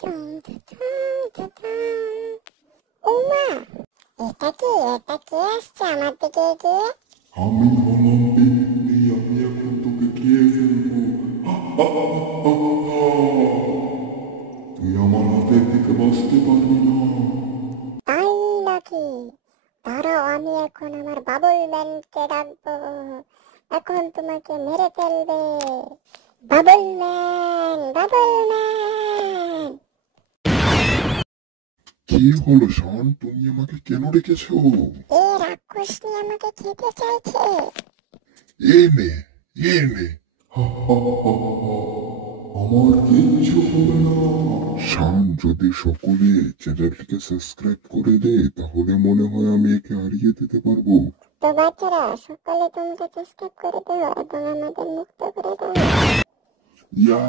টুম টুম টুম। ও মা, এটা কি আসছে আমার দিকে এগিয়ে? আমি হলাম পেতনি, আমি এখন তোকে খেয়ে ফেলবো। তুই আমার হাতের থেকে বাঁচতে পারবি না। তাই নাকি? দাঁড়াও, আমি এখন আমার বাবুল ম্যানকে ডাকবো। এখন তোমাকে মেরে ফেলবে। Babul man, Babul man. কি হলো শান, তুমি আমাকে কেন রেখেছো? এই রাক্ষসটি আমাকে খেতে চাইছে। এ নে, এ নে। আমার কিচ্ছু হবে না। শান, যদি সকলে চ্যানেলটিকে সাবস্ক্রাইব করে দেয় তাহলে মনে হয় আমি একে হারিয়ে দিতে পারবো। তো বাচ্চারা, সকালে তোমরা সাবস্ক্রাইব করে দিও এবং আমাদের মুক্ত করে দাও। ইয়া